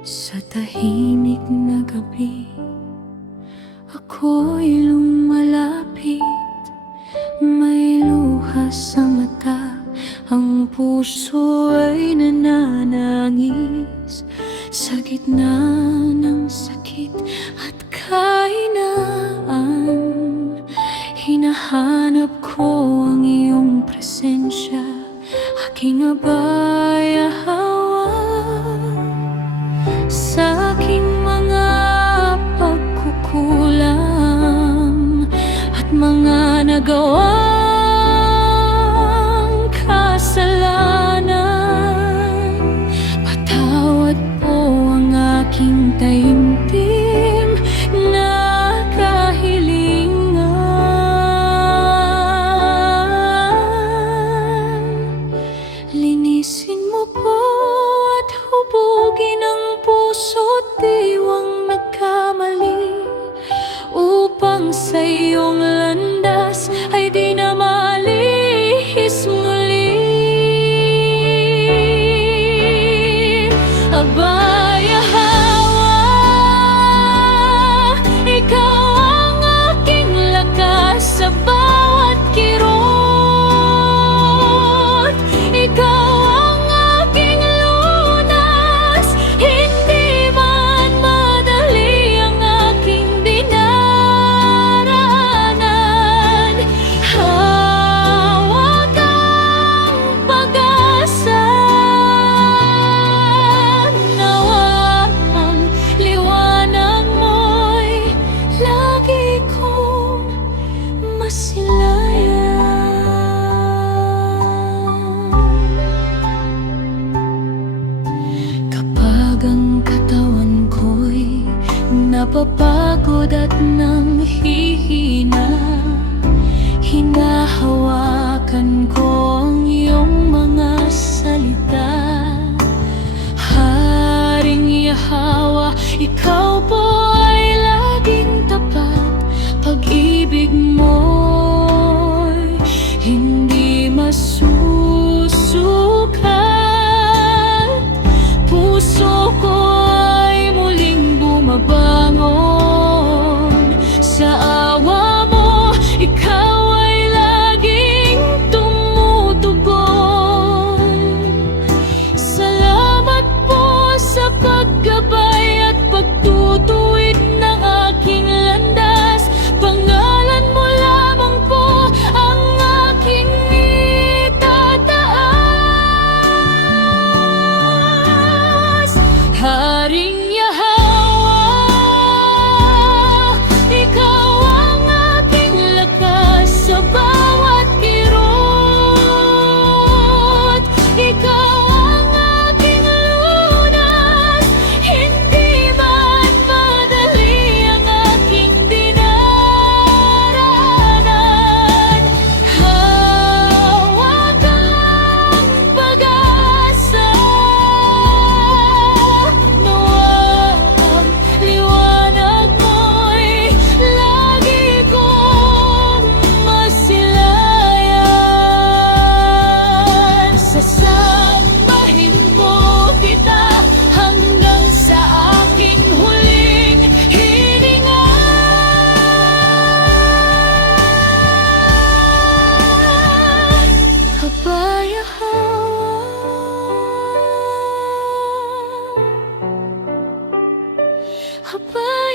Sa tahimik na gabi, ako'y lumalapit. May luha sa mata, ang puso ay nananangis. Sa gitna ng sakit at kahinaan, hinahanap ko ang iyong presensya, aking abay hawa. Sa aking mga pagkukulang at mga nagawang kasalanan, patawad po ang aking taimtim na kahilingan. Linisin mo po at hubugin ang puso't diwang nagkamali, upang sa iyong landas ay di na malihis muli. Abay hawa, ikaw ang aking lakas sa bawat kirot. Ikaw ang aking lunas, hindi man madali ang aking dinaraanan. Hawak ang pag-asa, nawa ang liwanag mo'y lagi kong masilayan. Kapag ang katawan ko'y napapagod at nanghihina, hinahawakan ko ang iyong mga salita. Haring Yahawa, ikaw po ay laging tapat. Pag-ibig mo'y hindi masusukat. Puso ko ay muling bumabangon. Sa awa mo, ikaw ay laging tumutugon. Salamat po sa paggabay at pagtutuwid ng aking landas. Pangalan mo lamang po ang aking itataas. Haring Yahawa, ikaw ang aking lakas sa bawat kirot. Ikaw ang aking lunas, hindi man madali ang aking dinaraanan. Hawak ang pag-asa, nawa ang liwanag mo'y lagi kong masilayan. Sasambahin ko kita hanggang sa aking huling hininga. Abay hawa, abay